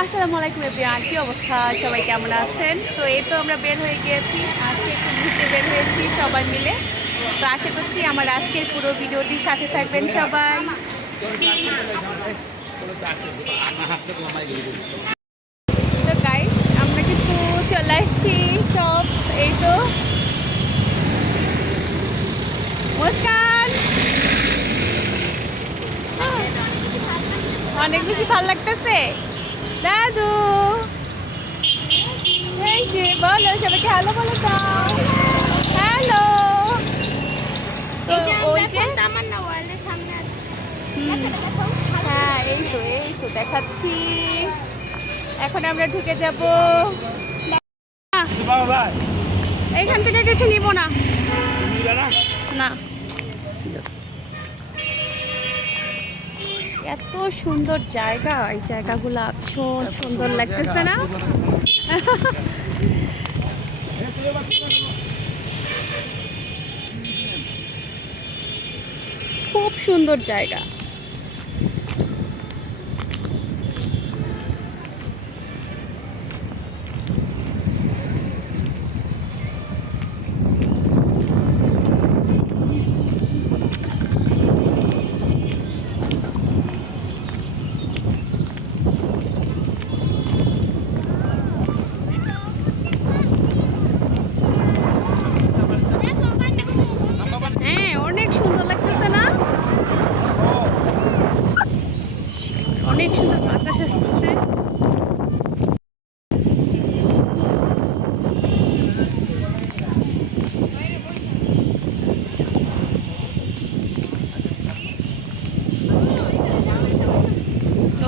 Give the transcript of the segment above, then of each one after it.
আসসালামু আলাইকুম এভরিওয়ান, কি অবস্থা? সবাই কেমন আছেন? তো এই তো আমরা বের হয়ে গিয়েছি, আজকে একটু ঘুরতে বের হয়েছি সবাই মিলে। তো আশা করছি আমার আজকের পুরো ভিডিওটির সাথে থাকবেন সবাই। তো গাইস, আমরা কিন্তু চলে আসছি সব। এই তো মুস্কান, অনেক বেশি ভালো লাগতেছে। দাদু, এই যে বলো সবাইকে হ্যালো বলে দাও। হ্যালো। তো ওই যে আমার না ওয়ালের সামনে আছে। হ্যাঁ, এই তো দেখাচ্ছি। এখন আমরা ঢুকে যাব। এইখান থেকে কিছু নিব না। না, এত সুন্দর জায়গা, এই জায়গাগুলা ভীষণ সুন্দর লাগতেছে না? খুব সুন্দর জায়গা। হ্যাঁ, অনেক সুন্দর লাগতেছে না? অনেক সুন্দর বাতাস আসতেছে।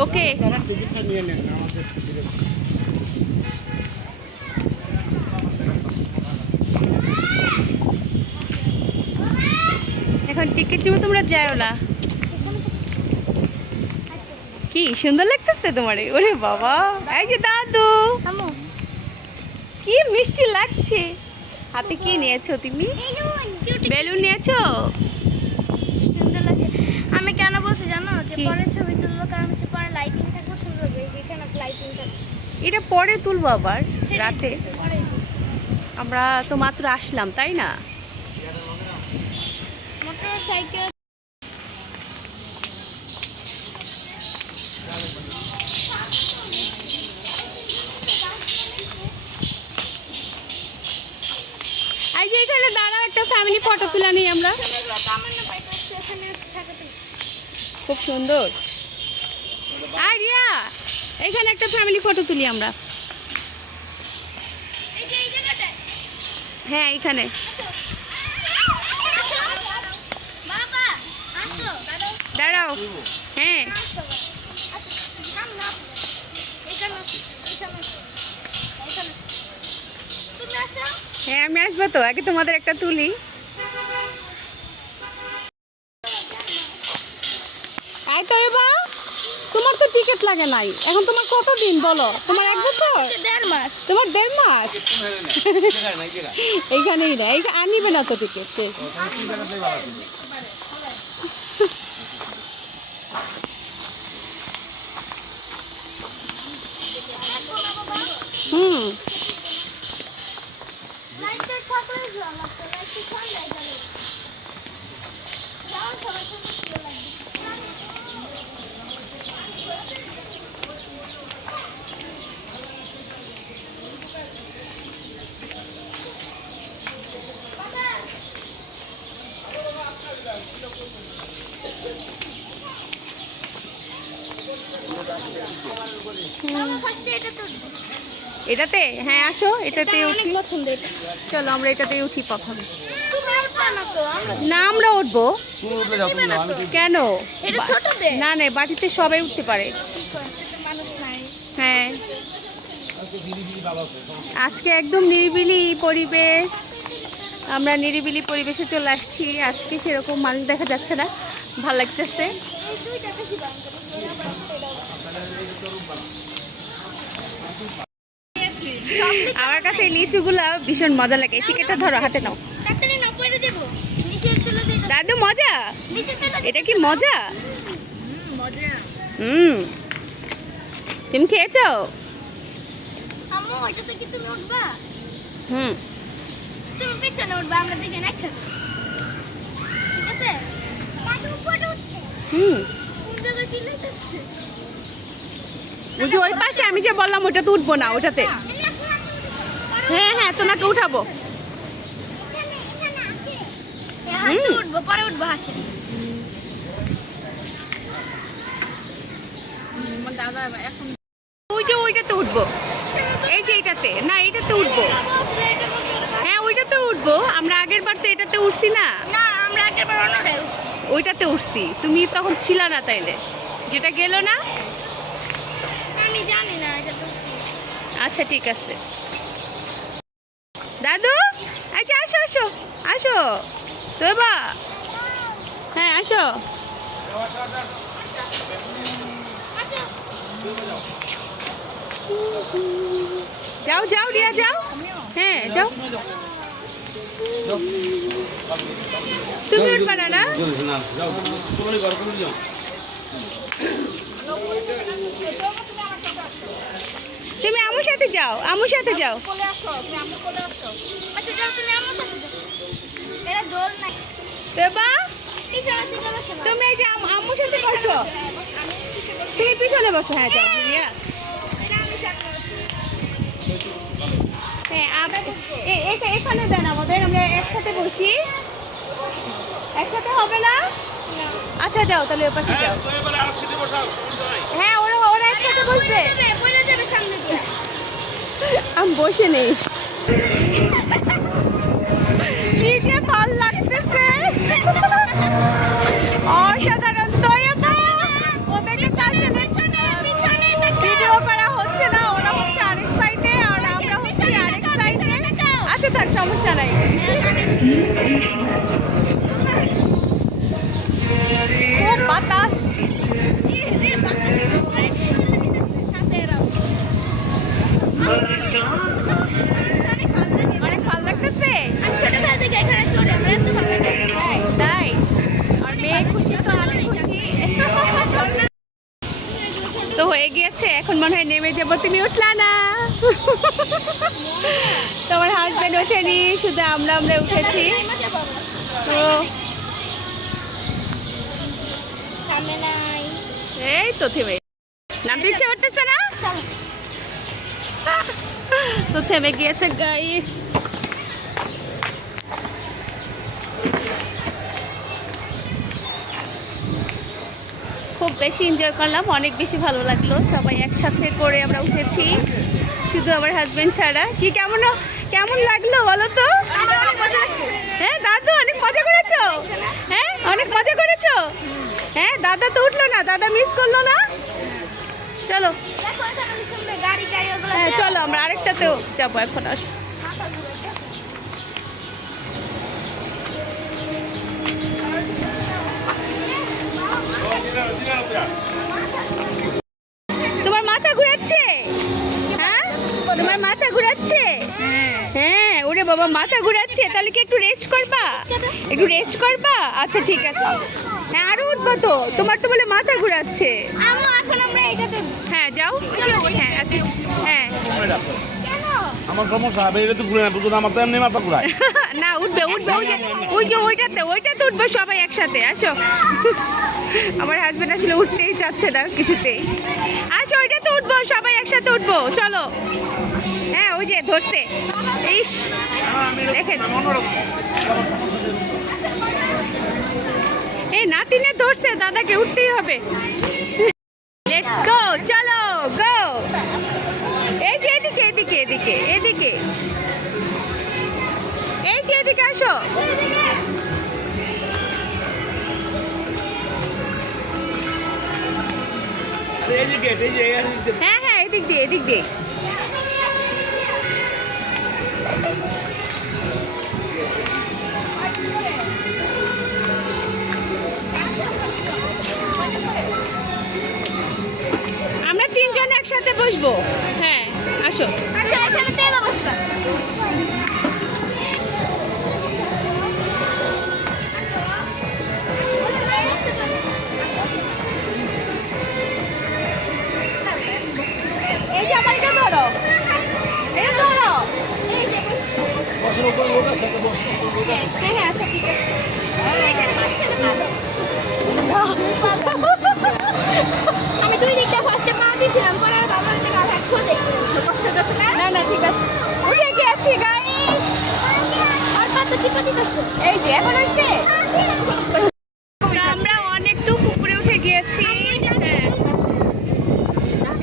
ওকে, এখন টিকিট নিব, তোমরা যাও না। কি সুন্দর লাগতেছে তোমারে? ওরে বাবা, এই যে দাদু, কি মিষ্টি লাগছে। হাতে কি নিয়েছো তুমি? বেলুন নিয়েছো? সুন্দর লাগছে। আমি কেন বলছি জানো, যে কি? পরে ছবি তুলবো, কারণ হচ্ছে পরে লাইটিং থাকবে সুন্দর হবে। এখানে লাইটিং থাকবে। এটা পরে তুলবো আবার রাতে। পরে আমরা তো মাত্র আসলাম, তাই না? Motor cycle. এই যে এখানে দাঁড়াও, একটা ফ্যামিলি ফটো তুলে নিই আমরা। তামান্না পাইতেছে, এখানে হচ্ছে স্বাগত। খুব সুন্দর। আর রিয়া, এখানে একটা ফ্যামিলি ফটো তুলি আমরা। এই যে এই জায়গাটায় হ্যাঁ, এখানে। আসো। বাবা আসো। দাঁড়াও। হ্যাঁ, তুমি আসো। হ্যাঁ আমি আসবো তো, আগে তোমাদের একটা তুলি। এই তো এবার তোমার তো টিকিট লাগে নাই, এখন তোমার কত দিন বলো? তোমার 1 বছর? 1.5 মাস। তোমার 1.5 মাস? এইখানেই না, এইখানে আনিবে না তো টিকিট। হুম, লাইটের থাকলে ভালো লাগতো, লাইটটা ঠান্ডা হয়ে গেল। যাও সবার সঙ্গে ভালো লাগবে। বাবা ফার্স্টে এটা তো এটাতে? হ্যাঁ আসো, এটাতে অনেক উঠি। পছন্দ এটা। চলো আমরা এটাতেই উঠি প্রথমে। তুমি উঠবা না তো, আমরা না, আমরা উঠবো। কেন? এটা ছোটদের। না না, বাটিতে সবাই উঠতে পারে। মানুষ নাই। হ্যাঁ, আজকে একদম নিরিবিলি পরিবেশ। আমরা নিরিবিলি পরিবেশে চলে আসছি। আজকে সেরকম মানুষ দেখা যাচ্ছে না, ভাল লাগতেছে। এই দুইটা দেখি বাং করে। আমার কাছে এই লিচুগুলা ভীষণ মজা লাগে। টিকিটটা ধরো, হাতে নাও। তাড়াতাড়ি না পড়ে যাবো। নিচে চলে যাই। দাদু মজা, নিচে চলে যাই। এটা কি মজা? মজা। হুম, তুমি খেয়েছো? আম্মু ওইটাতে কি তুমি উঠবা? হুম। তুমি পিছনে উঠবা, আমরা দেখেন একসাথে। ঠিক আছে? মাথা উপরে উঠছে। হুম। কোন জায়গায় চিল্লাইতেছে? ওই যে ওই পাশে আমি যে বললাম ওটাতে উঠবো না, ওটাতে। হ্যাঁ হ্যাঁ, তোমাকে উঠাবো। হাসি উঠবো, পরে উঠবো হাসি। ওই যে ওইটাতে উঠবো, এই যে এইটাতে না, এইটাতে উঠবো। হ্যাঁ ওইটাতে উঠবো, আমরা আগের বার তো এটাতে উঠছি না, না, আমরা একেবারে অন্যটায় উঠছি। ওইটাতে উঠছি। তুমি তখন ছিল না, তাইলে যেটা গেল না। আমি জানি না এটা তো। আচ্ছা ঠিক আছে। দাদু, আচ্ছা আসো আসো আসো তোবা, হ্যাঁ আসো। যাও যাও রিয়া যাও, হ্যাঁ যাও। তুমি উঠবা না না? তুমি আমার সাথে যাও, আমার সাথে যাও। কোলে আসো, তুমি আমার কোলে আসো। আচ্ছা যাও, তুমি আমার সাথে যাও। এরা দোল নাই। তোবা, পিছনে থেকে বসো। তুমি এই যে আম্মুর সাথে বসো, আমি পিছে বসি। তুমি পিছনে বসো। হ্যাঁ যাও রিয়া। এটা আমি চাকরি করছি। হ্যাঁ এখানে দেন আমাদের, আমরা একসাথে বসি। একসাথে হবে না? আচ্ছা যাও তাহলে ওই পাশে যাও। হ্যাঁ ওরা ওরা একসাথে বসবে। পড়ে যাবে সামনে দিয়ে। আমি বসে নেই। কি যে ভাল লাগতেছে, অসাধারণ। ওদেরকে ভিডিও করা হচ্ছে না, ওরা হচ্ছে আরেক সাইডে আর আমরা হচ্ছি আরেক সাইডে। আচ্ছা থাক, সমস্যা নাই। খুব বাতাস। অনেক ভালো লাগতেছে। তাই আর মেয়ে খুশি তো আমি খুশি। তো হয়ে গিয়েছে, এখন মনে হয় নেমে যাবো। তুমি উঠলা না, তোমার হাজবেন্ড ওঠেনি, শুধু আমরা উঠেছি। তো এই তো থেমে নামতে ইচ্ছে করতেছে না, তো থেমে গিয়েছে গাইস। খুব বেশি এনজয় করলাম, অনেক বেশি ভালো লাগলো। সবাই একসাথে করে আমরা উঠেছি, শুধু আমার হাজবেন্ড ছাড়া। কি কেমন লাগলো বলো তো? হ্যাঁ দাদু অনেক মজা করেছো? হ্যাঁ অনেক মজা করেছো? হ্যাঁ দাদা তো উঠলো না, দাদা মিস করলো না। চলো হ্যাঁ চলো, আমরা আরেকটাতেও যাবো এখন। আসো তোমার মাথা ঘুরাচ্ছে? হ্যাঁ তোমার মাথা ঘুরাচ্ছে? হ্যাঁ ওরে বাবা, মাথা ঘুরাচ্ছে। তাহলে কি একটু রেস্ট করবা? একটু রেস্ট করবা? আচ্ছা ঠিক আছে। হ্যাঁ আরো উঠবো তো, তোমার তো বলে মাথা ঘুরাচ্ছে। হ্যাঁ যাও। হ্যাঁ আচ্ছা হ্যাঁ। আমার সমস্যা হবে, এটা তো ঘুরে না, বুঝুন আমার তো এমনি মাথা ঘুরায়। না উঠবে উঠবে, ওইটাতে উঠবো সবাই একসাথে। আসো, আমার হাজবেন্ড আসলে উঠতেই চাচ্ছে না কিছুতেই। আসো ওইটাতে উঠবো, সবাই একসাথে উঠবো, চলো। হ্যাঁ ওই যে ধরছে, ইস দেখেন এই নাতিনে ধরছে, দাদাকে উঠতেই হবে। লেটস গো, চলো গো। এই যে এদিকে এদিকে এদিকে এদিকে, এই যে এদিকে আসো। হ্যাঁ হ্যাঁ এদিক দিয়ে এদিক দিয়ে। আমরা তিনজন একসাথে বসবো। হ্যাঁ আসো। হ্যাঁ হ্যাঁ আচ্ছা ঠিক আছে। এখানে মাঝখানে পা দাও। আমি দুই দিকটা ফার্স্টে পা দিছিলাম, পরে আর বাবার থেকে আর একশো দেখতে কষ্ট হচ্ছে না। না না ঠিক আছে, উঠে গিয়েছি গাইস। আর পা তো চিপা দিতেছে। এই যে এখন আসছে, আমরা অনেকটুকু উপরে উঠে গিয়েছি। হ্যাঁ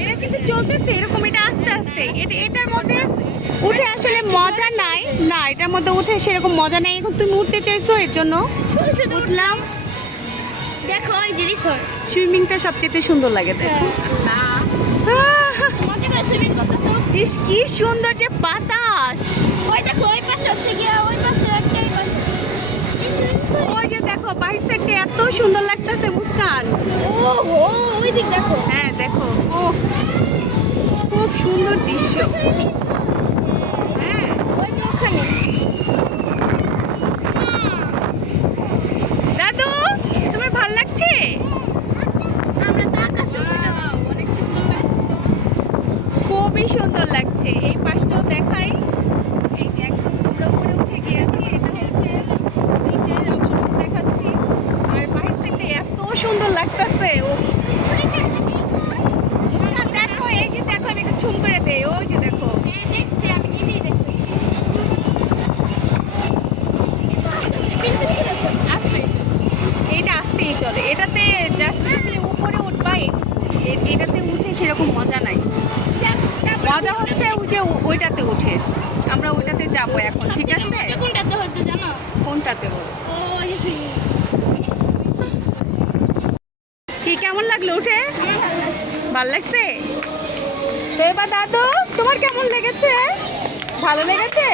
এটা কিন্তু চলতেছে এরকম, এটা আস্তে আস্তে। এটার মধ্যে উঠে আসলে মজা নাই, না এটার মধ্যে উঠে সেরকম মজা নেই। এখন তুমি উঠতে চাইছো এর জন্য শুধু উঠলাম। দেখো ওই যে রিসর্ট, সুইমিংটা সবচেয়ে সুন্দর লাগে দেখো। মজা করে সুইমিং করতেছো। ইস কি সুন্দর যে বাতাস। ওই দেখো ওই পাশে হচ্ছে গিয়া, ওই পাশে একটা, এই পাশে। ওই যে দেখো বাইর সাইডটা এত সুন্দর লাগতেছে মুস্কান। ও ওই দিক দেখো। হ্যাঁ দেখো, ও খুব সুন্দর দৃশ্য। হ্যাঁ ওই যে ওখানে। দাদু তোমার ভাল লাগছে? আমরা তো আকাশে অনেক সুন্দর লাগছে। খুবই সুন্দর লাগছে। এই পাশটাও দেখাই, এই যে একদম আমরা উপরে উঠে গিয়েছি, এটা হচ্ছে নিচের অংশটুকু দেখাচ্ছি। আর বাইর সাইডটা এত সুন্দর লাগতেছে। ও মুস্কান দেখো, এই যে দেখো আমি একটু ঝুম করে দেই, ওই যে দেখো। হ্যাঁ দেখছি, আমি নিজেই দেখছি। আস্তে এইটা আস্তেই চলে, এটাতে জাস্ট তুমি উপরে উঠবা, এটাতে উঠে সেরকম মজা নাই। মজা হচ্ছে ওই যে ওইটাতে উঠে, আমরা ওইটাতে যাবো এখন, ঠিক আছে? মজা কোনটাতে হয়তো জানো? কোনটাতে বলো? ওই যে সুইমিং। কি কেমন লাগলো উঠে? ভাল লাগছে? তো এবার দাদু তোমার কেমন লেগেছে? ভালো লেগেছে?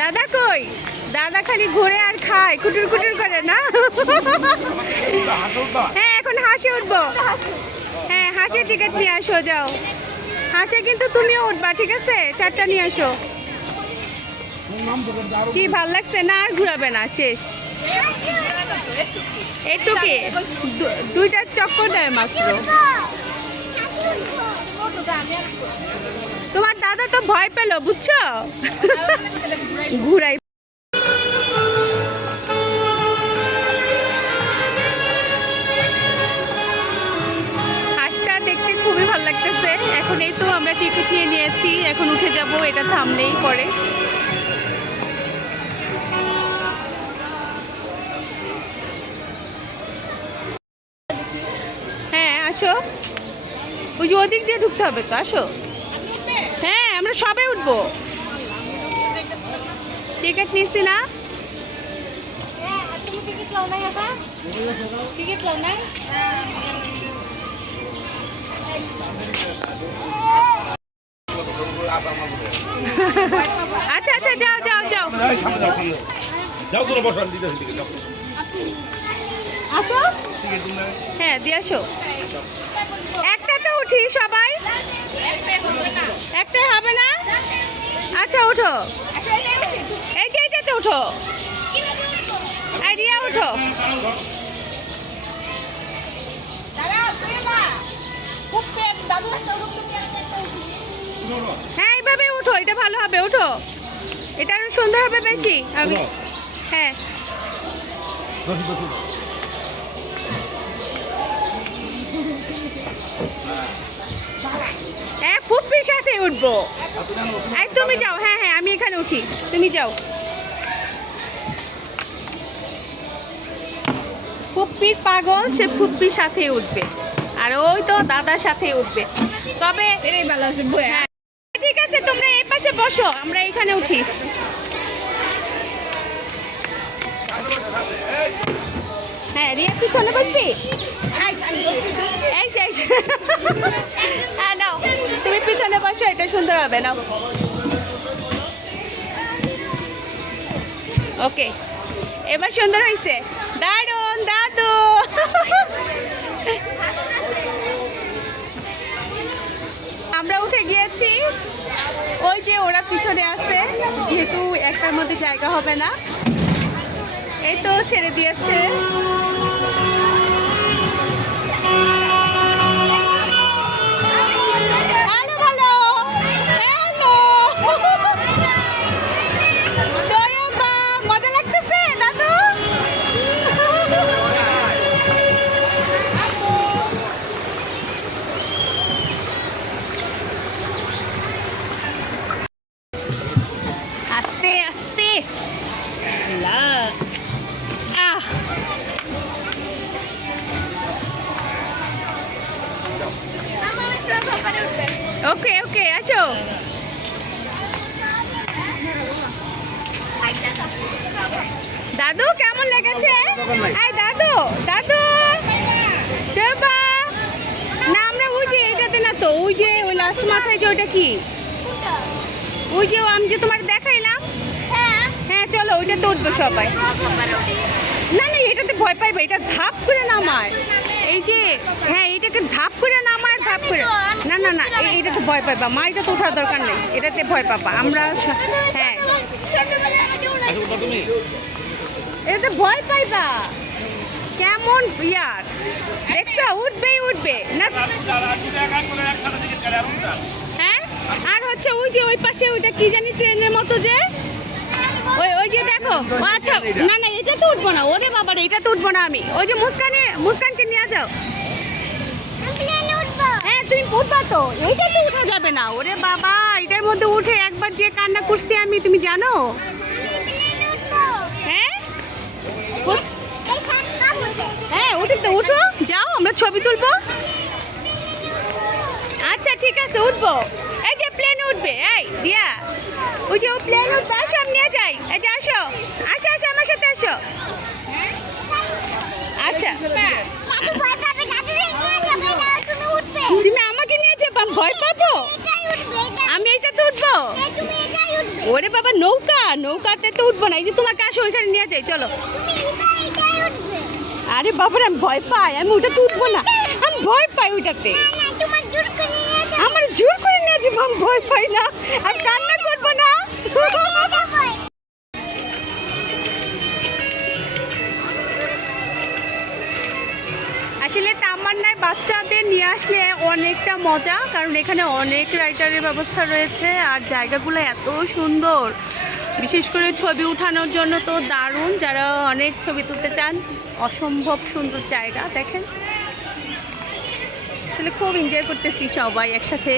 দাদা কই? দাদা খালি ঘুরে আর খায়, কুটুর কুটুর করে না? হ্যাঁ এখন হাসি উঠবো। হ্যাঁ হাসি টিকিট নিয়ে আসো, যাও হাসে, কিন্তু তুমিও উঠবা, ঠিক আছে? 4টা নিয়ে আসো। কি ভাল লাগছে না? আর ঘুরাবে না, শেষ। একটু কি 2টা চক্কর দেয় মাত্র। তোমার দাদা তো ভয় পেল, বুঝছো? ঘুরাই। হাঁসটা দেখতে খুবই ভালো লাগতেছে। এখন এই তো আমরা টিকিট নিয়ে নিয়েছি, এখন উঠে যাব, এটা থামলেই পরে। হ্যাঁ আসো, ওই যে ওদিক দিয়ে ঢুকতে হবে তো, আসো। হ্যাঁ আমরা সবাই উঠবো, টিকিট নিচ্ছি না? তুমি টিকিট লাও নাই আপা? টিকিট লাও নাই? আচ্ছা আচ্ছা যাও যাও যাও, যাও তোরা বসান দিতে যাও। আসো। হ্যাঁ দিয়ে আসো। একটাতে উঠি সবাই, একটাই হবে না? আচ্ছা উঠো, এই যে এইটাতে উঠো, আইডিয়া উঠো। হ্যাঁ এইভাবে উঠো, এটা ভালো হবে, উঠো, এটা আরো সুন্দর হবে বেশি। আমি হ্যাঁ ফুপির সাথে উঠবো। এই তুমি যাও, হ্যাঁ হ্যাঁ আমি এখানে উঠি, তুমি যাও। ফুপ্পির পাগল, সে ফুপ্পির সাথে উঠবে, আর ওই তো দাদার সাথে উঠবে। তবে হ্যাঁ, ঠিক আছে তোমরা এই পাশে বসো, আমরা এখানে উঠি। হ্যাঁ রিয়া পিছনে বসবি? এই চাই, হ্যাঁ নাও তুমি পিছনে বসো, এটা সুন্দর হবে না? ওকে এবার সুন্দর হয়েছে, দারুন দাদু। আমরা উঠে গিয়েছি, ওই যে ওরা পিছনে আছে, যেহেতু একটার মধ্যে জায়গা হবে না, এই তো ছেড়ে দিয়েছে। হ্যালো হ্যালো হ্যালো এবারে উঠবে। ওকে ওকে আসো। দাদু কেমন লেগেছে? এই দাদু দাদু দেবা না, আমরা ওই যে এটাতে না তো, ওই যে ওই লাস্ট মাথায় যে ওইটা কি, কোনটা? ওই যে আমি যে তোমার দেখাইলাম, হ্যাঁ। হ্যাঁ চলো ওইটাতে উঠবো সবাই। না না এটাতে ভয় পাইবে, এটা ধাপ করে নামায়, এই যে হ্যাঁ এটাকে ধাপ করে নামায়, ধাপ করে না না না এটাতে ভয় পাইবা মা, এটা তো ওঠার দরকার নেই, এটাতে ভয় পাবা আমরা হ্যাঁ আচ্ছা উঠো তুমি। এটাতে ভয় পাইবা, কেমন ইয়ার দেখছো, উঠবেই উঠবে না। হ্যাঁ আর হচ্ছে ওই যে ওই পাশে ওইটা কি জানি ট্রেনের মতো যে ওই ওই যে দেখো, ও আচ্ছা না না এটা তো উঠবো না, ওরে বাবারে এটা তো উঠবো না আমি, ওই যে মুস্কানকে নিয়ে যাও। হ্যাঁ তুমি উঠবা তো, এইটা তো উঠা যাবে না, ওরে বাবা এটার মধ্যে উঠে একবার যে কান্না করছি আমি, তুমি জানো? হ্যাঁ হ্যাঁ উঠে তো, উঠো যাও আমরা ছবি তুলবো। আচ্ছা ঠিক আছে উঠবো, এই যে প্লেন উঠবে, এই দিয়া ওই যে ও প্লেন উঠবে, আসো আমি নিয়ে যাই, এই যে আসো আসো আসো আমার সাথে আসো। আচ্ছা তুমি আমাকে নিয়ে যাবো, আমি ভয় পাবো, আমি এইটাতে উঠবো। ওরে বাবা নৌকাতে তো উঠবো না, এই যে তোমাকে আসো ওইখানে নিয়ে যাই চলো। আরে বাবার আমি ভয় পাই, আমি ওটাতে উঠবো না, আমি ভয় পাই ওইটাতে, আমার জোর করে নিয়ে যাবো, আমি ভয় পাই না, আমি কান্না করবো না। আসলে তামান্নায় বাচ্চাদের নিয়ে আসলে অনেকটা মজা, কারণ এখানে অনেক রাইডারের ব্যবস্থা রয়েছে আর জায়গাগুলো এত সুন্দর, বিশেষ করে ছবি উঠানোর জন্য তো দারুণ, যারা অনেক ছবি তুলতে চান অসম্ভব সুন্দর জায়গা। দেখেন আসলে খুব এনজয় করতেছি সবাই একসাথে।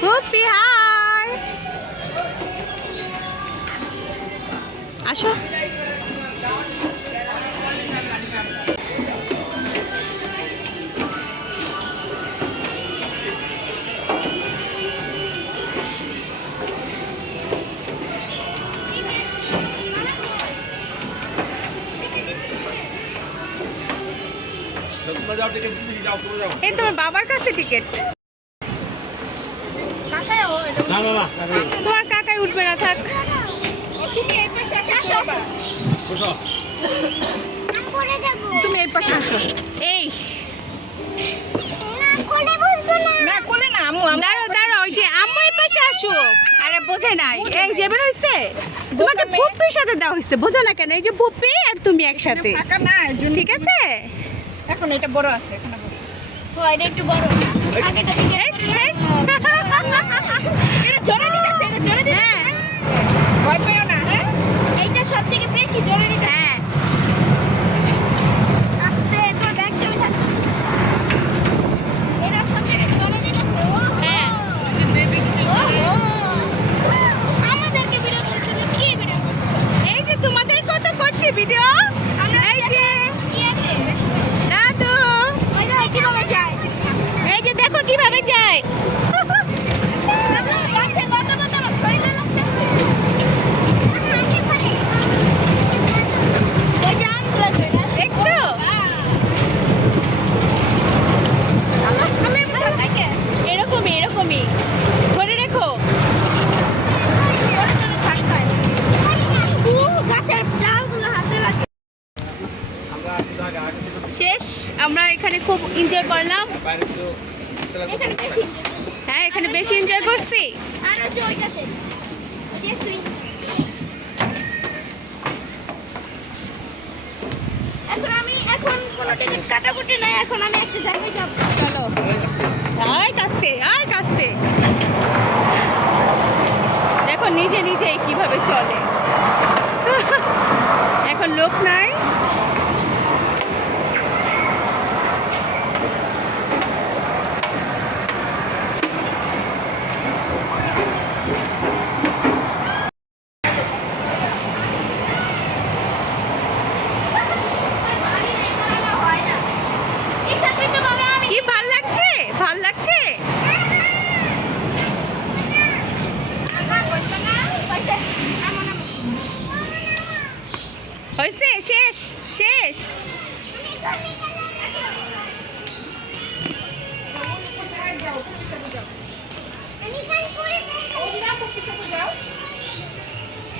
পুপি হাই, আসো। তোমরা যাও টিকিট দিতে যাও, তোমরা যাও। এই তোমার বাবার কাছে টিকিট, না না না তোমার কাকাই উঠবে না, থাক। বসো। তুমি এই পাশে আসো। এই না কোলে না আম্মু, দাঁড়াও দাঁড়াও, ওই যে আম্মু এই পাশে আসুক। আরে বোঝে নাই, এই যে বের হইছে তোমাকে পুপ্পির সাথে দেওয়া হয়েছে, বোঝো না কেন, এই যে পুপ্পি আর তুমি একসাথে, ফাঁকা না ঠিক আছে? এখন এটা বড় আছে, এখন বড় এটা একটু বড় আগেটা দিকে এই, এই। এটা জোরে দিতেছে, এটা জোরে দিতেছে। হ্যাঁ ভয় পেও না, হ্যাঁ এইটা সবথেকে বেশি জোরে দিতেছে। হ্যাঁ আস্তে তোর ব্যাগ তুমি থাক, এটা সবথেকে জোরে দিতেছে। ও হ্যাঁ। আমাদেরকে ভিডিও করতে, তুমি কি ভিডিও করছো? এই যে তোমাদের কত করছি ভিডিও, এই যে ইয়াতে দাদু, ওই যে কিভাবে যায়, এই যে দেখো কিভাবে যায়। গাছে কত কত আমার শরীরে লাগতেছে। আগে পড়ে ওই যে আমগুলো ধরে দেখছো? আমি ছাকাইকে এরকমই এরকমই ধরে রেখো। গাছের ডালগুলো হাতে লাগে। আমরা আসি তো আগে আগে ছিল। শেষ, আমরা এখানে খুব এনজয় করলাম। বাইরে তো এখানে বেশি হ্যাঁ এখানে বেশি এনজয় করছি। আর হচ্ছে ওইটাতে ওই যে সুইং। এখন কোনো টিকিট কাটাকুটি নাই, এখন আমি একটা জায়গায় যাব। চলো আয় কাস্তে, আয় কাস্তে, দেখো নিজে নিজে কিভাবে চলে। এখন লোক নাই,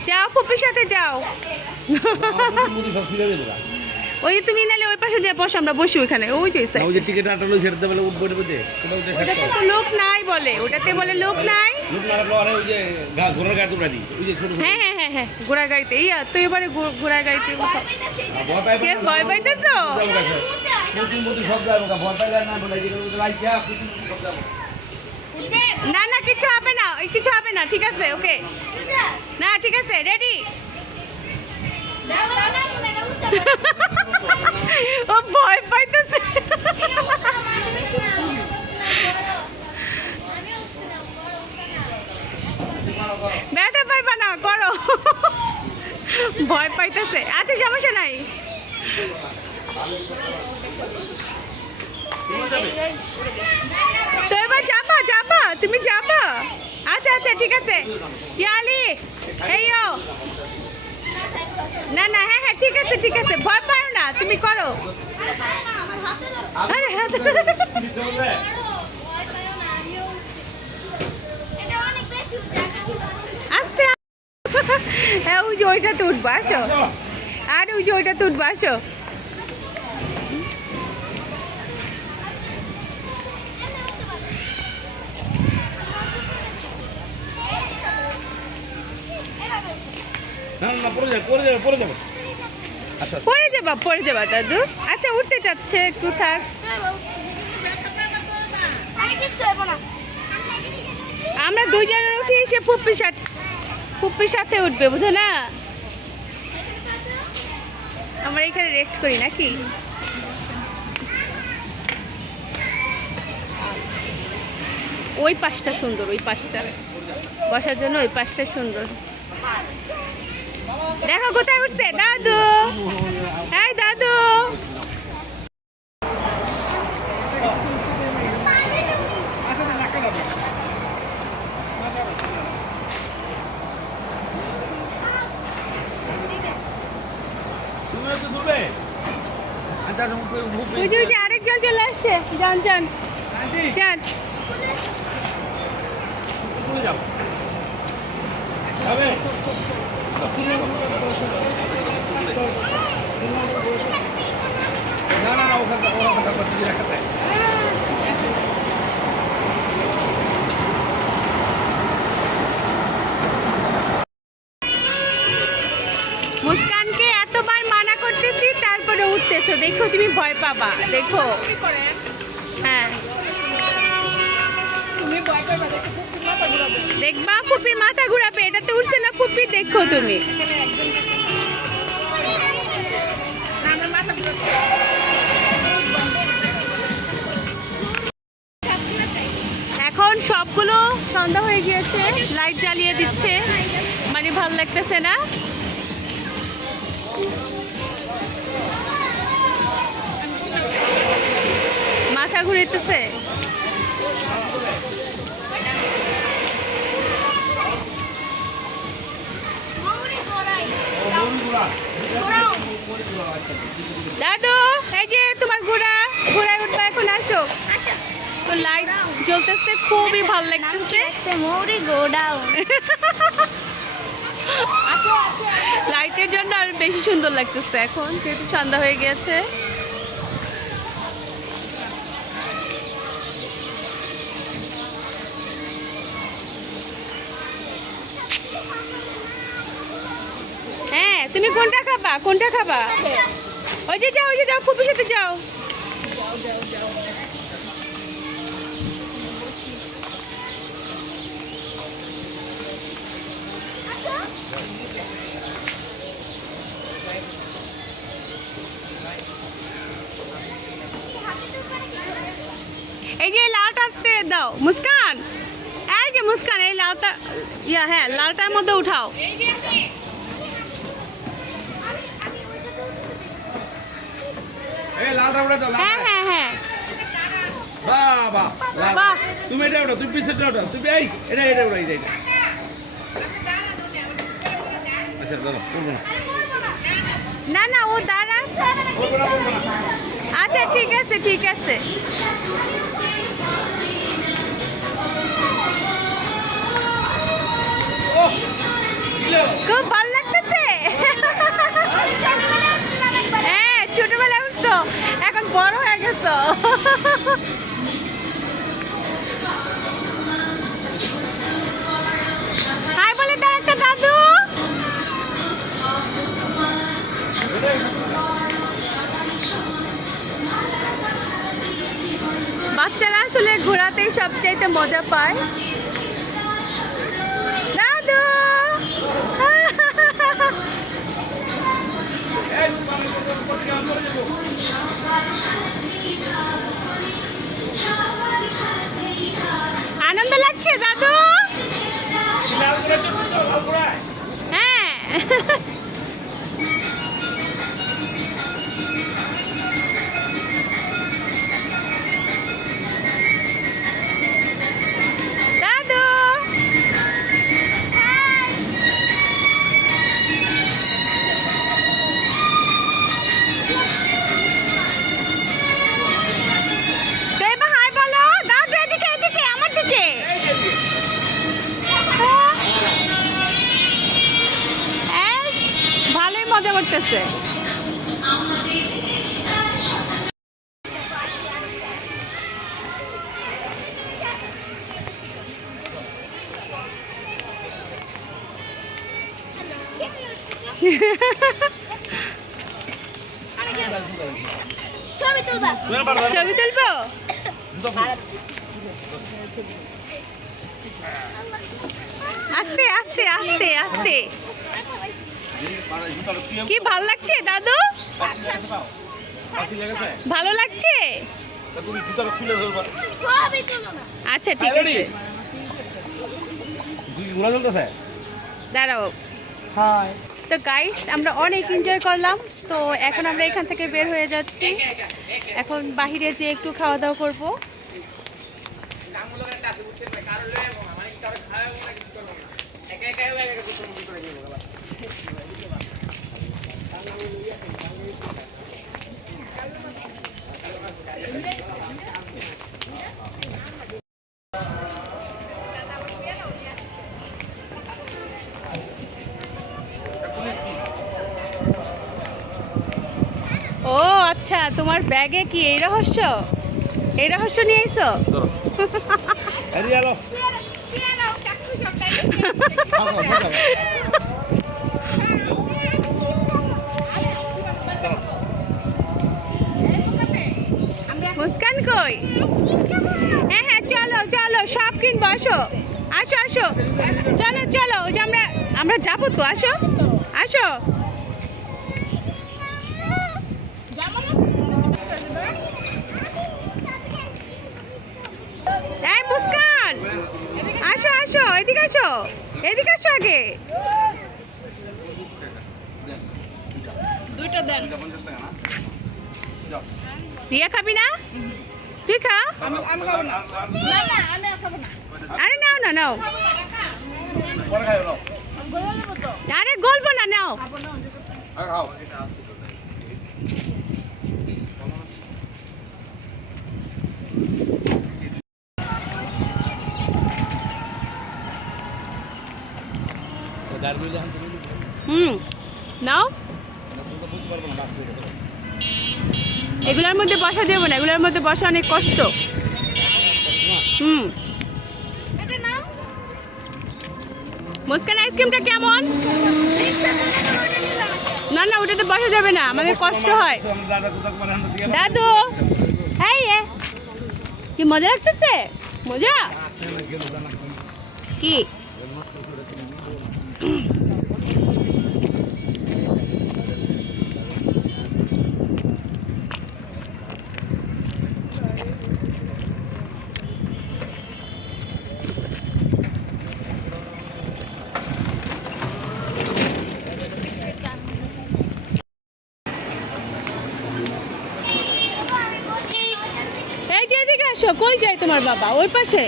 যাও ফুপির সাথে যাও। মুদি সব ছিঁড়ে দেবো না। ওই যে তুমি নালে ওই পাশে যে বসো, আমরা বসি ওইখানে, ওই যে ওই যে টিকিট আটালো ছেড়ে দেবে উঠবে উঠবে সেটা উঠে শেষ ওটাতে করো। তো লোক নাই বলে, ওটাতে বলে লোক নাই। লোক না রাখলে আরে ওই যে ঘোড়ার গাড়ি তোমরা দিই ওই যে ছোট ছোট হ্যাঁ হ্যাঁ হ্যাঁ হ্যাঁ, ঘোড়ার গাড়িতে। ইয়া তো এবারে ঘোড়ার গাড়িতে উঠো। ভয় পাইবে কে না, ভয় পাইতেছো? যাবো কাছে। মুদি সব যাবো কা ভয় পাইলে না বলে যে রাইখা সব যাবো। না না, কিছু হবে না, ওই কিছু হবে না, ঠিক আছে, ওকে। না ঠিক আছে, রেডি। ও ভয় পাইতেছে। ব্যাটা পাইবা না, করো। ভয় পাইতেছে। আচ্ছা সমস্যা নাই। তো এবার যাবা যাবা, তুমি যাবা? আচ্ছা আচ্ছা ঠিক আছে। ইয়ালি এইও না না, হ্যাঁ হ্যাঁ ঠিক আছে ঠিক আছে, ভয় পাও না, তুমি করো। আরে হ্যাঁ, আস্তে হ্যাঁ, ওই যে ওইটাতে উঠবো, আসো। আর ওই যে ওইটাতে উঠবো, আসো। না না পড়ে যাবে পড়ে যাবে পড়ে যাবে। আচ্ছা পড়ে যাবা দাদু। আচ্ছা উঠতে চাচ্ছে, একটু থাক। আমরা দুইজনে উঠি, এসে ফুপ্পির সাথে উঠবে, বুঝো না? আমরা এখানে রেস্ট করি নাকি? ওই পাশটা সুন্দর, ওই পাশটা বসার জন্য, ওই পাশটা সুন্দর। দেখো কোথায় উঠছে দাদু। এই দাদু, তুমি একটু দূরে আচ্ছা ওই যে আরেকজন চলে আসছে, যান যান যান। চলে যাও যাবে না না না ওখানে রাখাতে মুস্কানকে এতবার মানা করতেছি, তারপরে উঠতেছো। দেখো তুমি ভয় পাবা, দেখো। হ্যাঁ দেখবা ফুপির মাথা ঘুরাবে, এটাতে উঠছে না ফুপি, দেখো তুমি। এখন সবগুলো সন্ধ্যা হয়ে গিয়েছে, লাইট জ্বালিয়ে দিচ্ছে, মানে ভালো লাগতেছে না। মাথা ঘুরেতেছে। দাদু এই যে তোমার ঘোড়ায় উঠবে, এখন আসো। তো লাইট জ্বলতেছে, খুবই ভালো লাগতেছে। মৌরি গোডাউন। লাইটের জন্য আর বেশি সুন্দর লাগতেছে এখন, যেহেতু সন্ধ্যা হয়ে গেছে। হ্যাঁ তুমি কোনটা খাবা, কোনটা খাবা? ওই যে যাও ফুপির সাথে যাও। এই যে লালটাতে দাও মুস্কান, এই যে মুস্কান, এই লালটা, হ্যাঁ লালটার মধ্যে উঠাও। এই লালটা উড়ে দাও হ্যাঁ হ্যাঁ হ্যাঁ, বাহ বাহ। তুমি এটা ওটা তুমি পিছনে ওটা তুমি এই এটা ওটা এটা আচ্ছা দাঁড়াও করবো না না না, ও দাঁড়া। করবো না আচ্ছা ঠিক আছে ঠিক আছে। খুব ভালো লাগতেছে। হ্যাঁ ছোটবেলায় উঠছো, এখন বড় হয়ে গেছো। হাই বলে দাও একটা দাদু। বাচ্চারা আসলে ঘোরাতেই সবচাইতে মজা পায়। দাদু আনন্দ লাগছে দাদু? হ্যাঁ দাদু দেবা হাই বলো। দাদু এদিকে এদিকে আমার দিকে। এই, ভালোই মজা করতেছে। ছবি তুলবা। ছবি তুলবো? আস্তে আস্তে আস্তে আস্তে। কি ভালো লাগছে দাদু? ভালো লাগছে? ছবি তুলো না। আচ্ছা ঠিক আছে দাঁড়াও। তো গাইস আমরা অনেক এনজয় করলাম। তো এখন আমরা এখান থেকে বের হয়ে যাচ্ছি। এখন বাহিরে যেয়ে একটু খাওয়া দাওয়া করবো। ও আচ্ছা, তোমার ব্যাগে কি এই রহস্য? এই রহস্য নিয়ে আইছো? মুস্কান কই? হ্যাঁ হ্যাঁ চলো চলো সব কিনবো। আসো আসো আসো চলো চলো। ওই যে আমরা যাবো তো। আসো আসো। এই মুস্কান আসো আসো এদিকে আসো। এদিকে আসো আগে। দুইটা দেন। রিয়া খাবি না? তুই খা। আমি খাবো না। না না আমি খাবো না। আরে নাও না নাও। আরে গল্প না নাও। নাও। এগুলোর মধ্যে বসা যাবে না, এগুলোর মধ্যে বসা অনেক কষ্ট। মুস্কান আইসক্রিমটা কেমন? না না ওটাতে বসা যাবে না, আমাদের কষ্ট হয়। দাদু এই কি মজা লাগতেছে? মজা কি? আসো। কই যায় তোমার বাবা? ওই পাশে।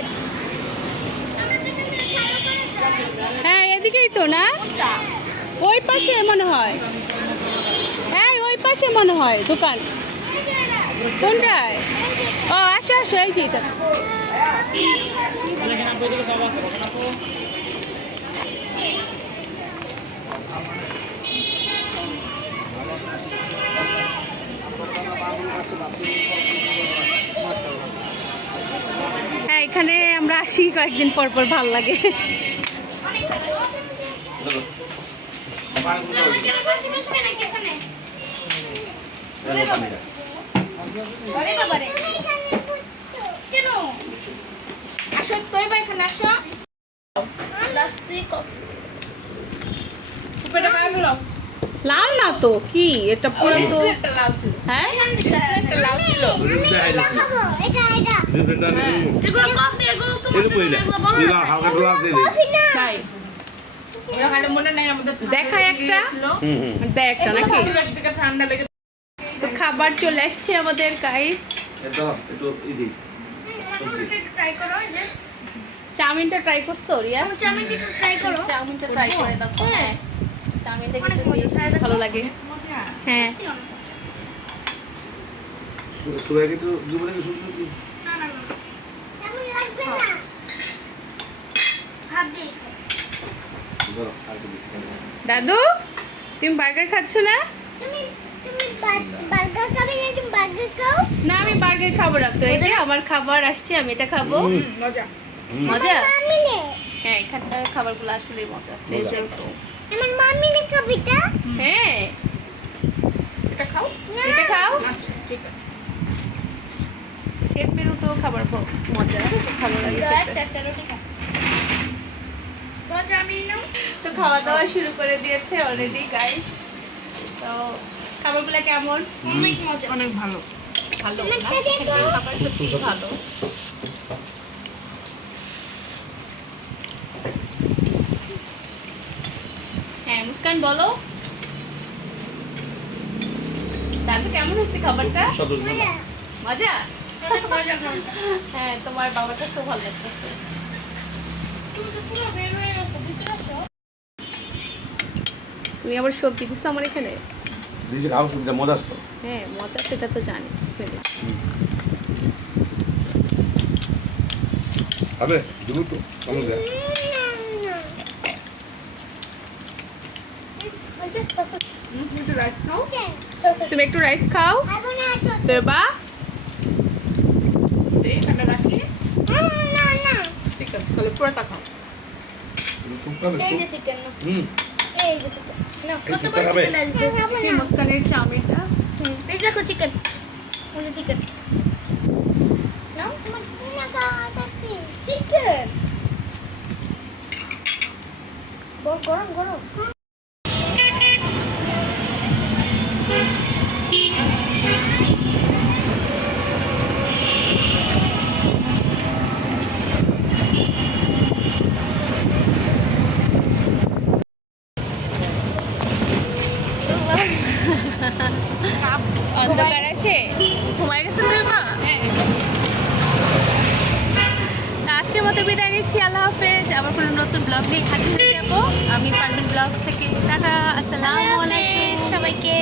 হ্যাঁ এদিকেই তো না? ওই পাশে মনে হয়। হ্যাঁ ওই পাশে মনে হয় দোকান। কোনটায়? ও আসো আসো, এই যে এটা। হ্যাঁ, এখানে আমরা আসি কয়েকদিন পর পর, ভাল লাগে। আরে বাবা রে। কেন? আসো তুই ভাই এখানে আসো। লাস্সি কফি। উপরে কাজ হলো। লাল না তো, কি এটা পুরো তো। একটা লাল ছিল। হ্যাঁ, একটা লাল ছিল। এগুলো কফি, এগুলো তোমার হালকা ডোলা দিয়ে দে। তাই ওরা খালি মনে নাই আমাদের দেখায় একটা, দেখ একটা নাকি। একদিকে ঠান্ডা লেগে তো খাবার চলে আসছে আমাদের গাইস। এটা একটু ইদি ট্রাই করো এই যে চাউমিনটা ট্রাই করছো রিয়া? চাউমিনটা একটু ট্রাই করো। চাউমিনটা ট্রাই করে দেখো। হ্যাঁ, চাউমিনটা কিন্তু বেশ ভালো লাগে। হ্যাঁ, সুরাই একটু জীবনে কি শুনছো কি? না না না তেমন লাগবে না। হাত দিয়ে ধরো আর কি দিই। দাদু তুমি বার্গার খাচ্ছ না? তুমি বার্গার খাবে না? তুমি বার্গার খাও। না, আমি বার্গার খাবো না তো। এই যে আমার খাবার আসছে, আমি এটা খাবো। মজা। মজা? মাম্মি নে। হ্যাঁ, এখানকার খাবারগুলো আসলে মজা, ফ্রেশ একদম। আমার মাম্মি নে কবিতা। হ্যাঁ, এটা খাও। এটা খাও। আচ্ছা ঠিক আছে। শেফ মেনু তো খাবার মজা, ভালো লাগে খেতে। একটা রুটি খাও। মজা আমি নাও। তো খাওয়া দাওয়া শুরু করে দিয়েছে অলরেডি গাইস। তো খাবারগুলো কেমন? অনেক মজা। অনেক ভালো। ভালো না? এখানকার খাবার সত্যি ভালো। হ্যাঁ, মুস্কান বলো। দাদু কেমন হচ্ছে খাবারটা? সদর মজা? অনেক মজা খাও। হ্যাঁ, তোমার বাবাটা তো ভালো লাগতেছে। তুমি তো পুরো বের হয়ে গেছো, ভিতরে আসো। তুমি আবার সবজি দিচ্ছ আমার এখানে? দিছে খাও সুবিধা মজা আসতো। হ্যাঁ, মজা সেটা তো জানি। আবে দিবু তো কেমন দেয়? আচ্ছা সস। একটু রাইস খাও। সস। তুমি একটু রাইস খাও। খাবো না সস। তো বা এখানে রাখি। না না না। ঠিক আছে, তাহলে পুরোটা খাও। সুপ খাবে এই যে সুপ? চিকেন না। হুম এই যে চিকেন। না এই কত চিকেন করে খাবে? চিকেন আছে? এই মুস্কানের চাউমিনটা। এই দেখো চিকেন। এই যে চিকেন। নাও তোমার না খাওয়াটা কি? চিকেন। গরম গরম। অন্ধকার আছে, ঘুমাই গেছে তোর মা? তা আজকের মতো বিদায় নিচ্ছি, আল্লাহ হাফেজ। আবার কোনো নতুন ব্লগ নিয়ে হাজির হয়ে যাবো আমি পারভিন ব্লগস থেকে। টাটা, আসসালামু আলাইকুম সবাইকে।